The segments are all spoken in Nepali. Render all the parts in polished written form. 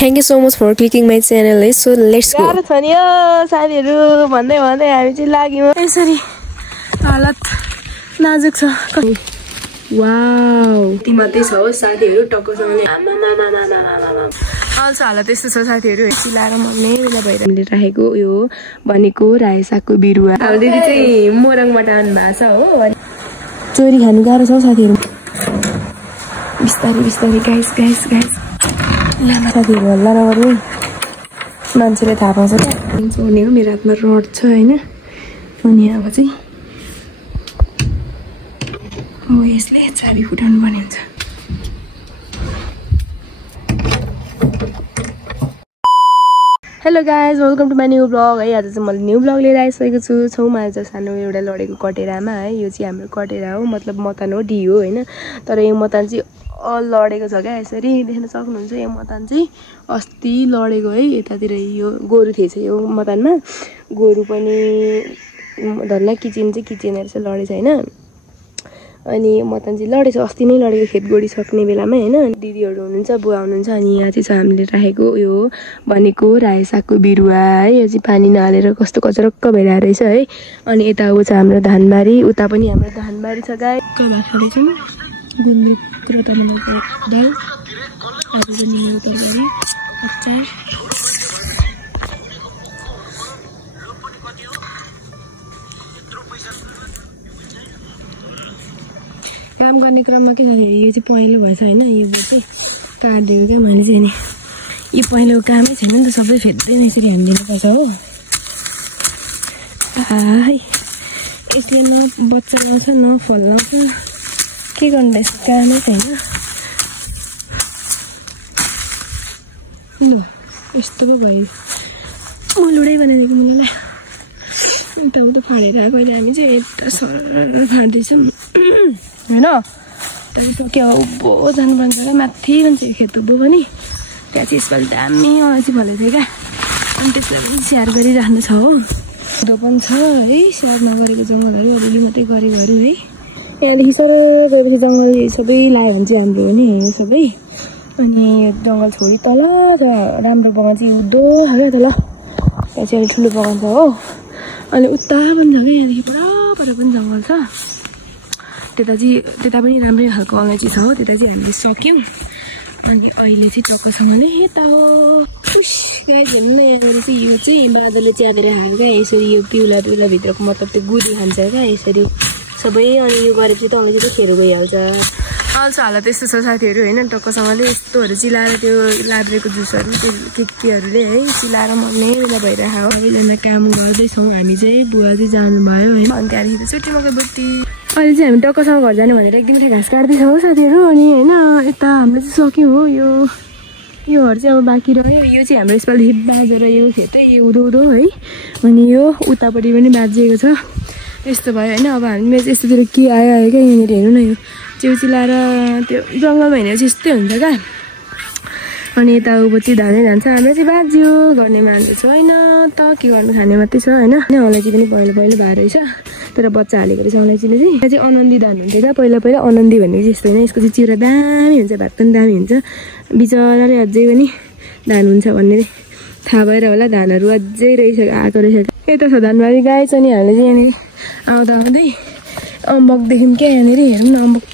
Thank you so much for clicking my channel. So let's go. गाह्रो छ नि यो साथीहरु भन्दै भन्दै हामी चाहिँ लाग्यौं यसरी हालत नाजुक छ वाउ ती मात्रै छ हो साथीहरु टक्कसँगले अल्छ हालत त्यस्तो छ साथीहरु चिलाएर मर्ने बेला भएर हामीले राखेको यो भनेको रायो सागको बिरुवा अब दिदी चाहिँ मोरङबाट आउनु भएको छ हो चोरी खानु गाह्रो छ साथीहरु बिस्तारै बिस्तारै गाइस लामा साथीहरु हल्ला नगर्नु मान्छेले थाहा पाउँछ त चोर्ने हो मेरो हातमा रड छ हैन अनि अब चाहिँ हो यसले चाबी फुटाउनु पर्ने हुन्छ hello guys welcome to my new blog है आज चाहिँ मैले न्यू ब्लग लिएर आइसकेको छु छेउमा आज सानो एउटा लडेको कटेरामा है यो चाहिँ हाम्रो कटेरा हो मतलब मतान हो डी हो हैन तर यो मतान चाहिँ लडेको छ क्या यसरी देख्न सक्नुहुन्छ यो मतान चाहिँ अस्ति लडेको है यतातिर यो गोरु थिएछ यो मतानमा गोरु पनि धन्न किचेन चाहिँ किचेनहरु चाहिँ लडेछ हैन अनि मतान चाहिँ लडेछ अस्ति नै लडेको खेत गोडी सक्ने बेलामा हैन दिदीहरु हुनुहुन्छ बुवा हुनुहुन्छ अनि यहाँ चाहिँ छ हामीले राखेको यो भनेको रायो सागको बिरुवा है यो चाहिँ पानी नहालेर कस्तो कचरक्क भइरहेको रहेछ है अनि यता उ छ हाम्रो धानबारी उता पनि हाम्रो धानबारी छ गाई कबा खाँदैछौँ गुन्द्रुक र टमाटरको दाल आलु पनि तरकारी अचार काम गर्ने क्रममा के छ यो चाहिँ पहिलो भएछ हैन यो चाहिँ काट्दिएको क्या मैले चाहिँ नि यो पहिलोको कामै छैन नि त सबै फेद्दै यसरी हान्दिनु पर्छ हो आइ यसले न बच्चा लाउँछ न फल लाउँछ के गर्नु यस्तो कामै छैन ल यस्तो पो भयो मुलुडै बनाइदिएको मुलालाई उता उता फाडेर अहिले हामी चाहिँ यता सरर फाड्दैछौँ हैन टक्यो उभो जानुपर्छ क्या माथि भन्छ खेत उभो पनि त्यहाँ चाहिँ यसपालि दामी अलैँची फलेको थियो क्या अनि त्यसलाई पनि स्याहार गरिराख्नु छ हो उधो पनि छ है स्याहार नगरेको जङ्गलहरू अलिअलि मात्रै गऱ्यो है यहाँदेखि सर गएपछि जङ्गल सबै लायो भने चाहिँ हाम्रो हो नि सबै अनि यो जङ्गल छोडी तल छ राम्रो बगान चाहिँ उधो छ क्या तल त्यहाँ चाहिँ अलिक ठुलो बगान छ हो अनि उता पनि छ क्या यहाँदेखि पर पनि जङ्गल छ त्यता पनि राम्रै खालको अलैँची छ हो त्यता चाहिँ हामीले सक्यौँ अनि अहिले चाहिँ टक्कसँगले यता हो गाई हेर्नु न यहाँनिर चाहिँ यो चाहिँ बादलले च्यातेर खायो क्या यसरी यो पिउला भित्रको मतलब त्यो गुदी खान्छ क्या यसरी सबै अनि यो गरेपछि त अलैँची त खेर गइहाल्छ अल्छ हालत त्यस्तो छ साथीहरू होइन टक्कसँगले यस्तोहरू चिलाएर त्यो लाद्रेको जुसहरू त्यो केहरूले है चिलाएर मर्ने बेला भइरहेको हो सबैजना काम गर्दैछौँ हामी चाहिँ बुवा चाहिँ जानुभयो होइन अनि त्यहाँदेखि त छुट्टी मकै बुट्टी अहिले चाहिँ हामी टक्कसँग घर जाने भनेर एकदमै घाँस काट्दैछौँ साथीहरू अनि होइन यता हामीले चाहिँ सक्यौँ हो योहरू चाहिँ अब बाँकी रह्यो यो चाहिँ हाम्रो यसपालि बाजेर यो खेतै यो उधो है अनि यो उतापट्टि पनि बाजिएको छ यस्तो भयो होइन अब हामी चाहिँ यस्तोतिर के आयो क्या यहाँनिर हेर्नु न यो चिउचिलाएर त्यो जङ्गलमा हिँडेपछि यस्तै हुन्छ क्या अनि यता उपछि धानै जान्छ हाम्रो चाहिँ बाज्यो गर्ने मान्छे छैन त के गर्नु खाने मात्रै छ होइन अलैँची पनि पहिलो भएर रहेछ तर बच्चा हालेको रहेछ अलैँचीले चाहिँ यहाँ चाहिँ अनन्दी धान हुन्थ्यो क्या पहिला अनन्दी भनेको चाहिँ यस्तो होइन यसको चाहिँ चिउरा दामी हुन्छ भात पनि दामी हुन्छ बिचराले अझै पनि धान हुन्छ भन्ने थाहा भएर होला धानहरू अझै रहेछ आएको रहेछ यता छ धानबारी गाई छ नि हामीले चाहिँ यहाँनिर आउँदै अम्बक देख्यौँ क्या यहाँनिर हेरौँ न अम्बक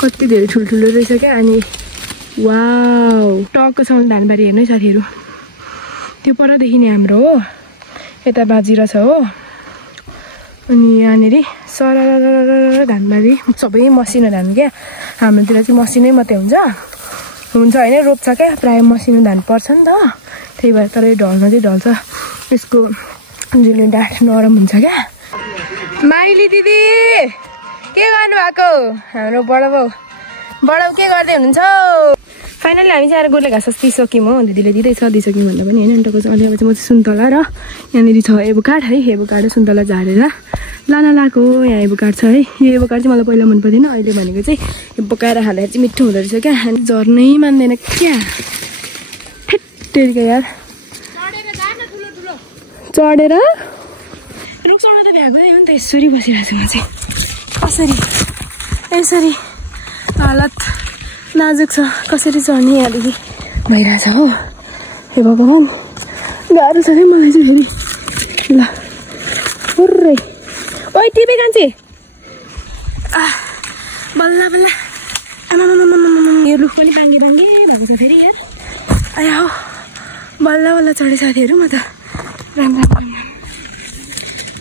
कति धेरै ठुल्ठुलो रहेछ क्या अनि वाउ टक्कसँग धानबारी हेर्नु है साथीहरू त्यो परदेखि नै हाम्रो हो यता बाजिरहेछ हो अनि यहाँनिर सरर धानबारी सबै मसिनो धान क्या हाम्रोतिर चाहिँ मसिनै मात्रै हुन्छ होइन रोप्छ क्या प्रायः मसिनो धान पर्छ नि त त्यही भएर तर यो ढल्न चाहिँ ढल्छ यसको जुन डाँठ नरम हुन्छ क्या माइली दिदी के गर्नु भएको हाम्रो बडा बाउ के गर्दै हुनुहुन्छ फाइनली हामी चाहिँ आएर गोले घाँस दिइसक्यौँ हो दिदीले दिँदैछ दिइसक्यौँ भन्दा पनि होइन टक्क चाहिँ अहिले चाहिँ म चाहिँ सुन्तला र यहाँनिर छ एभोकाड है एभोकाड र सुन्तला झारेर लान लाएको यहाँ एभोकाड छ है यो एभोकाड चाहिँ मलाई पहिला मन पर्दैन अहिले भनेको चाहिँ यो पकाएर खाँदाखेरि चाहिँ मिठो हुँदो रहेछ क्या अनि झर्नै मान्दैन क्या ठेट्टेरिका यार चढेर रुखसँग त भ्याएको हो नि त यसरी बसिरहेको छु म चाहिँ कसरी यसरी हालत नाजुक छ कसरी चढ्ने यहाँदेखि भइरहेछ हो हे भगवान् गाह्रो छ नि मलाई चाहिँ फेरि ल हुर्रै ओइ टिपे कान्छे बल्ल बल्ल आमामामामामा यो रुख पनि बाङ्गे बाङ्गे भएको छ फेरि यार आया हो बल्ल बल्ल चढे साथीहरू म त राम राम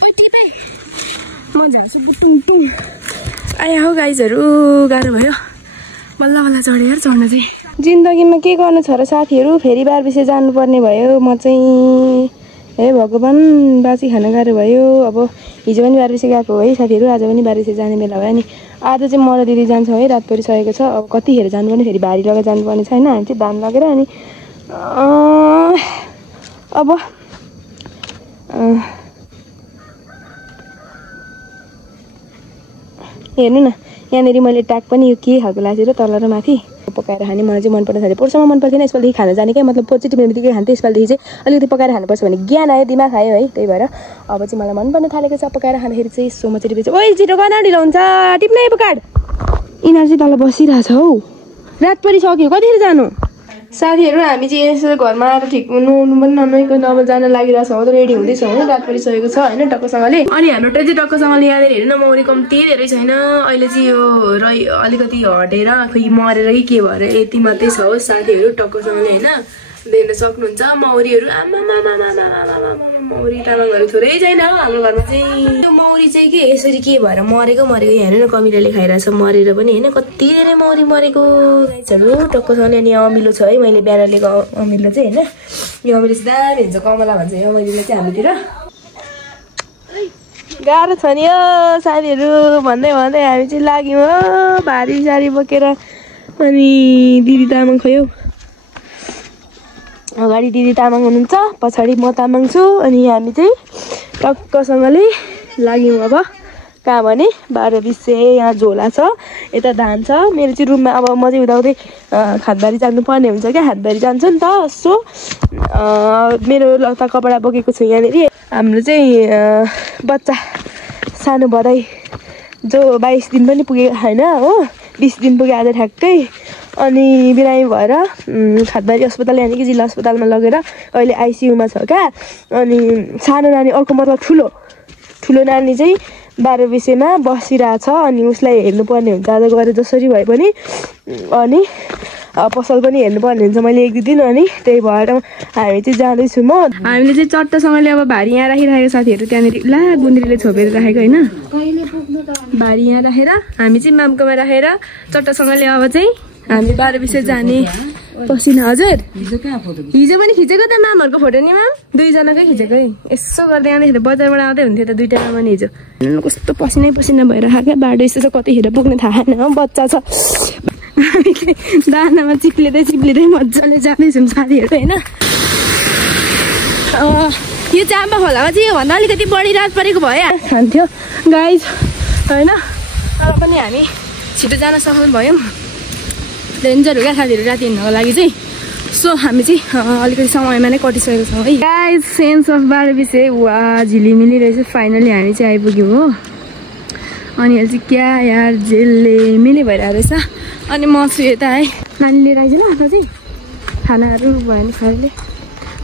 ओइ टिपे म जान्छु टुङ आया हो गाइजहरू गाह्रो भयो बल्ल बल्ल चढ्यो यार चढ्न चाहिँ जिन्दगीमा के गर्नु छ र साथीहरू फेरि बारबिसे जानुपर्ने भयो म चाहिँ हे भगवान् बासी खान गाह्रो भयो अब हिजो पनि बारबिसे गएको है साथीहरू आज पनि बारबिसे जाने बेला भयो नि आज चाहिँ म र दिदी जान्छौँ है रात परिसकेको छ अब कतिखेर जानुपर्ने फेरि भारी लगेर जानुपर्ने छ होइन हामी चाहिँ धान लगेर अनि अब हेर्नु न यहाँनिर मैले ट्याग पनि यो के खालको लासेर तल र माथि पकाएर खाने मलाई चाहिँ मनपर्छ साथी पोहोरसम्म मन पर्थेन यसपालिदेखि खान जाने क्या मतलब पोजिटिभ बित्तिकै खान्थेँ यसपालिदेखि चाहिँ अलिकति पकाएर खानुपर्छ भने ज्ञान आयो दिमाग आयो है त्यही भएर अब चाहिँ मलाई मन पर्न थालेको छ पकाएर खाँदाखेरि चाहिँ सो म चाहिँ टिपेछु ओइ छिटो गर्न ढिलो हुन्छ टिप्नै पकाड यिनीहरू चाहिँ तल बसिरहेछ हौ रात परिसक्यो कतिखेर जानु साथीहरू हामी चाहिँ यसो घरमा आएर ठिक नुहाउनु पनि ननुहाइकन अब जान लागिरहेछौँ रेडी हुँदैछौँ होइन रात परिसकेको छ होइन टक्कसँगले अनि हाम्रो चाहिँ टक्कसँगले यहाँनिर हेर्नु न मौरी कम्ती धेरै छैन अहिले चाहिँ यो अलिकति हटेर खोइ मरेर कि के भएर यति मात्रै छ हो साथीहरू टक्कसँगले होइन देख्न सक्नुहुन्छ मौरीहरू मौरी तामाङहरू थोरै छैन हो हाम्रो घरमा चाहिँ त्यो मौरी चाहिँ के यसरी के भएर मरेको यहाँ हेर्नु न कमिलाले खाइरहेछ मरेर पनि होइन कति धेरै मौरी मरेको गाइजहरू टक्कसँगले अनि अमिलो छ है मैले बिहान लिएको अमिलो चाहिँ होइन यो अमिलो चाहिँ दामी हुन्छ कमला भन्छ यो अमिलोले चाहिँ हाम्रोतिर गाह्रो छ नि हो साथीहरू भन्दै भन्दै हामी चाहिँ लाग्यौँ हो भारी सारी बोकेर अनि दिदी तामाङ खोयो अगाडि दिदी तामाङ हुनुहुन्छ पछाडि म तामाङ छु अनि हामी चाहिँ टक्कसँगले लाग्यौँ अब कहाँ भने 12-20 यहाँ झोला छ यता धान छ मेरो चाहिँ रुममा अब म चाहिँ उदाउँदै हातबारी जानुपर्ने हुन्छ क्या हातबारी जान्छु नि त सो मेरो लत्ता कपडा बोकेको छु यहाँनिर हाम्रो चाहिँ बच्चा सानो भदै जो 22 दिन पनि पुगेको छैन हो 20 दिन पुग्यो आज ठ्याक्कै अनि बिरामी भएर हातबारी अस्पताल यानि कि जिल्ला अस्पतालमा लगेर अहिले आइसियुमा छ क्या अनि सानो नानी अर्को मतलब ठुलो नानी चाहिँ 12-20मा बसिरहेछ अनि उसलाई हेर्नुपर्ने हुन्छ आज गएर जसरी भए पनि अनि पसल पनि हेर्नुपर्ने हुन्छ मैले 1-2 दिन अनि त्यही भएर हामी चाहिँ जाँदैछु म हामीले चाहिँ चट्टसँगले अब भारी यहाँ राखिरहेको साथीहरू त्यहाँनिर ला गुन्द्रीले छोपेर राखेको होइन भारी यहाँ राखेर हामी चाहिँ मामकोमा राखेर चट्टसँगले अब चाहिँ हामी 12-20 जाने पसिना हजुर हिजो पनि खिचेको त मामहरूको फोटो नि माम 2 जनाकै खिचेको है यसो गर्दै आउँदाखेरि बजारबाट आउँदै हुन्थ्यो त 2टामा पनि हिजो कस्तो पसिना भएर खाएको बाटो यस्तो चाहिँ कतिखेर पुग्ने थाहा छैन बच्चा छ दानामा चिप्लिँदै मजाले जाँदैछौँ साथीहरू होइन यो चाम्बा खोलामा चाहिँ योभन्दा अलिकति बढी रात परेको भयो खान्थ्यो गाइज होइन तर पनि हामी छिटो जान सफल भयौँ डेन्जर हो क्या साथीहरू राति हिँड्नको लागि चाहिँ सो हामी चाहिँ अलिकति समयमा नै कटिसकेको छौँ है गाइज सेन्स अफ 12-20 वा झिलिमिली रहेछ फाइनली हामी चाहिँ आइपुग्यौँ हो अनि अहिले चाहिँ क्या यार जेलले मिली भइरहेको रहेछ अनि म छु यता है नानी लिएर आइज ल अझै खानाहरू भयो भने खानाले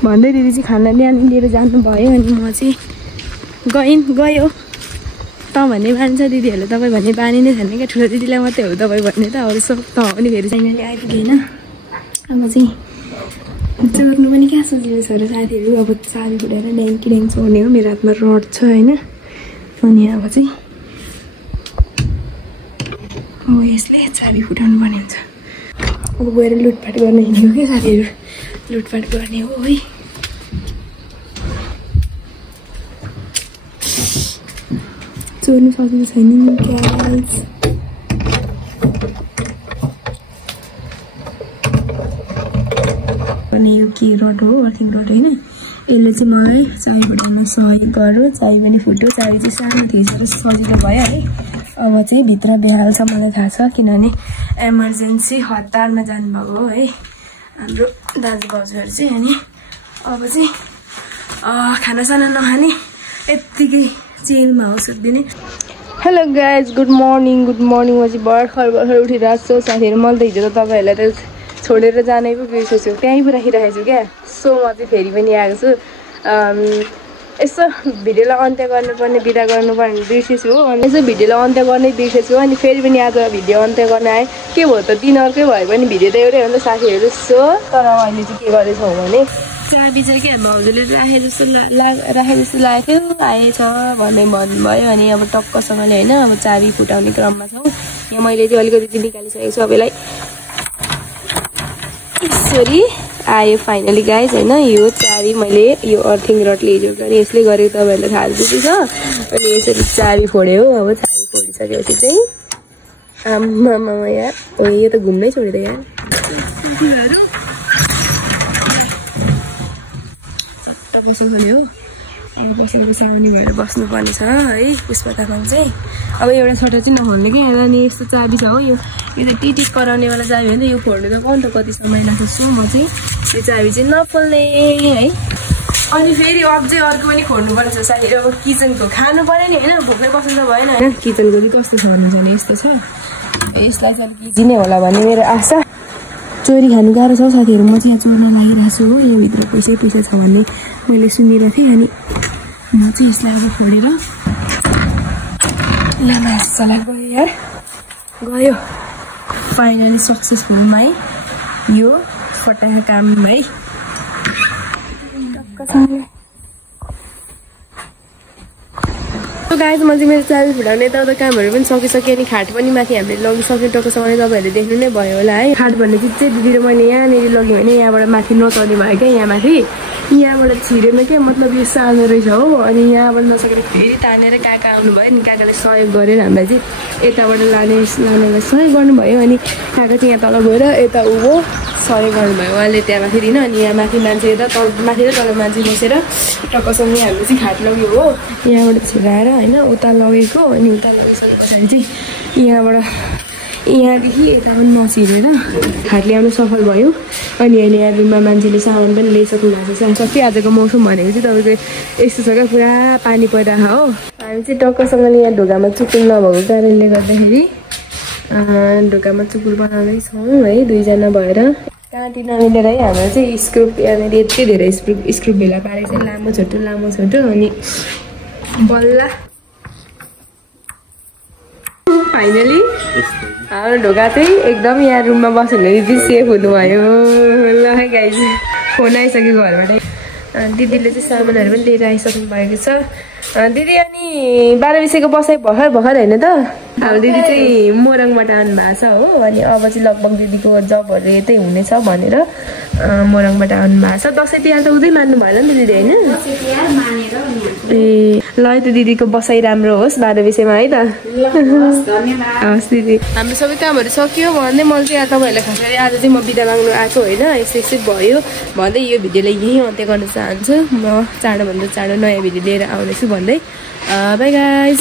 भन्दै दिदी चाहिँ खाना लिएर जानुभयो अनि म चाहिँ गयो त भन्ने बानी छ दिदीहरूले तपाईँ भन्ने बानी नै छैन क्या ठुलो दिदीलाई मात्रै हो तपाईँ भन्ने त अरू सब त हो नि फेरि चाहिँ आइपुगेन अब चाहिँ चढ्नु पनि क्या सजिलो छ र साथीहरू अब चाबी फुटाएर ड्याङ चढ्ने हो मेरो हातमा रड छ होइन अनि अब चाहिँ हो यसले चाबी फुटाउनु पर्ने हुन्छ अब गएर लुटपाट गर्न हिँड्यो क्या साथीहरू लुटपाट गर्ने हो है चोर्नु सजिलो छैन ग्यास अनि यो के रड हो अर्थिङ रड होइन यसले चाहिँ मलाई चाबी फुटाउन सहयोग गर्यो चाबी पनि फुट्यो चाबी चाहिँ सानो थिएछ र सजिलो भयो है अब चाहिँ भित्र बेहाल छ मलाई थाहा छ किनभने एमर्जेन्सी हतारमा जानुभएको हो है हाम्रो दाजुभाउजूहरू चाहिँ अनि अब चाहिँ खानासाना नखाने यत्तिकै चेलमा हो सुत्दिने हेलो गाइज गुड मर्निङ म चाहिँ भर्खर उठिरहेको छु साथीहरू मैले त हिजो त तपाईँहरूलाई त छोडेर जानै पो बिर्सेछु त्यहीँ पो राखिरहेको छु क्या सो म चाहिँ फेरि पनि आएको छु यसो भिडियोलाई अन्त्य गर्नुपर्ने बिदा गर्नुपर्ने बिर्सेछु हो अनि यसो भिडियोलाई अन्त्य गर्नै बिर्सेछु अनि फेरि पनि आज भिडियो अन्त्य गर्न आएँ के भयो त दिनहरूकै भयो भने भिडियो त एउटै हो नि त साथीहरू सो तर अहिले चाहिँ के गरेछौँ भने चाबी चाहिँ के भाउजूले राखे जस्तो लागेको थियो आएछ भन्ने भन्नुभयो अनि अब टक्कसँगले होइन अब चाबी फुटाउने क्रममा छौँ यहाँ मैले चाहिँ अलिकति निकालिसकेको छु अबलाई यसरी आयो फाइनली गाइज होइन यो चाबी मैले यो अर्थिङ रडले हिजो पनि यसले गरेको तपाईँहरूलाई थाहा छ अनि यसरी चाबी फोड्यो हो अब चाबी फोडिसकेपछि चाहिँ आम्मामा यार ओ यो त घुम्नै छोड्यो त यार चट्ट पसल खोल्यो अब पसलको सामानी भएर बस्नुपर्ने छ है पुष्पा तामाङ चाहिँ अब एउटा छोटा चाहिँ नखोल्ने कि यहाँ नि यस्तो चाबी छ हो यो त टिटिक कराउनेवाला चाबी हो नि त यो फोड्नु त कौन त कति समय लाग्छ सो म चाहिँ यो चाबी चाहिँ नफोल्ने है अनि फेरि अझै अर्को पनि खोल्नुपर्ने छ साथी अब किचनको खानु पऱ्यो नि होइन भोकै बस्नु त भएन होइन किचनको चाहिँ कस्तो छ भन्नु छ भने यस्तो छ यसलाई चाहिँ केजी नै होला भन्ने मेरो आशा चोरी खानु गाह्रो छ साथीहरू म चाहिँ यहाँ चोर्न लागिरहेको छु हो यहाँभित्र पैसा छ भन्ने मैले सुनिरहेको थिएँ अनि म चाहिँ यसलाई अब फोडेर यहाँ मासला गयो यार गयो फाइनली सक्सेसफुलमा यो फटाहा काम है गाइज म चाहिँ मेरो चाबी फुटाउने यताउता कामहरू पनि सकिसकेँ अनि खाट पनि माथि हामीले लगिसक्यो टक्कसँगले तपाईँहरूले देख्नु नै भयो होला है खाट भन्ने चिज चाहिँ दिदी र मैले यहाँनिर लग्यो भने यहाँबाट माथि नचढ्ने भयो क्या यहाँ माथि यहाँबाट छिरेन क्या मतलब यो सानो रहेछ हो अनि यहाँबाट नसकेर फेरि तानेर काका आउनुभयो अनि काकाले सहयोग गरेर हामीलाई चाहिँ यताबाट लानेलाई सहयोग गर्नुभयो अनि काका चाहिँ यहाँ तल गएर यता उँभो सहयोग गर्नुभयो उहाँले त्यहाँ माथि दिन अनि यहाँ माथि मान्छे यता तल माथि र तल मान्छे बसेर टक्कसँगले हामीले चाहिँ खाट लग्यो हो यहाँबाट छिराएर होइन उता लगेको अनि उता लगिसके पछाडि चाहिँ यहाँदेखि यता पनि नछिरेर खाट ल्याउनु सफल भयो अनि अहिले यहाँ रुममा मान्छेले सामान पनि ल्याइसक्नु भएको छ सबै आजको मौसम भनेको चाहिँ तपाईँको यस्तो छ क्या पुरा पानी परिरहेको हो हामी चाहिँ टक्कसँगले यहाँ ढोकामा चुकुल नभएको कारणले गर्दाखेरि ढोकामा चुकुल बनाउँदैछौँ है दुईजना भएर काँटी नमिलेर है हाम्रो चाहिँ स्क्रुप यहाँनिर यति धेरै स्क्रुप भेला पारेको छ लामो छोटो अनि बल्ला फाइनली हाम्रो ढोका चाहिँ एकदम यहाँ रुममा बस्यो भने दिदी सेफ हुनुभयो ल गाइज फोन आइसक्यो घरबाटै दिदीले चाहिँ सामानहरू पनि लिएर आइसक्नु भएको छ दिदी अनि 12 विषयको बसाइ भर्खर होइन त हाम्रो दिदी चाहिँ मोरङबाट आउनु भएको छ हो अनि अब चाहिँ लगभग दिदीको जबहरू यतै हुनेछ भनेर मोरङबाट आउनु भएको छ दसैँ तिहार त उतै मान्नु भएन नि दिदी होइन ए ल है त दिदीको बसाइ राम्रो होस् 12 विषयमा है त हस् दिदी हाम्रो सबै कामहरू सकियो भन्दै मैले चाहिँ तपाईँहरूलाई खास गरी आज चाहिँ म बिदा माग्नु आएको होइन यस्तै भयो भन्दै यो भिडियोलाई यहीँ अन्त्य गर्न चाहन्छु म चाँडोभन्दा चाँडो नयाँ भिडियो लिएर आउनेछु भन्दै बाई गाइज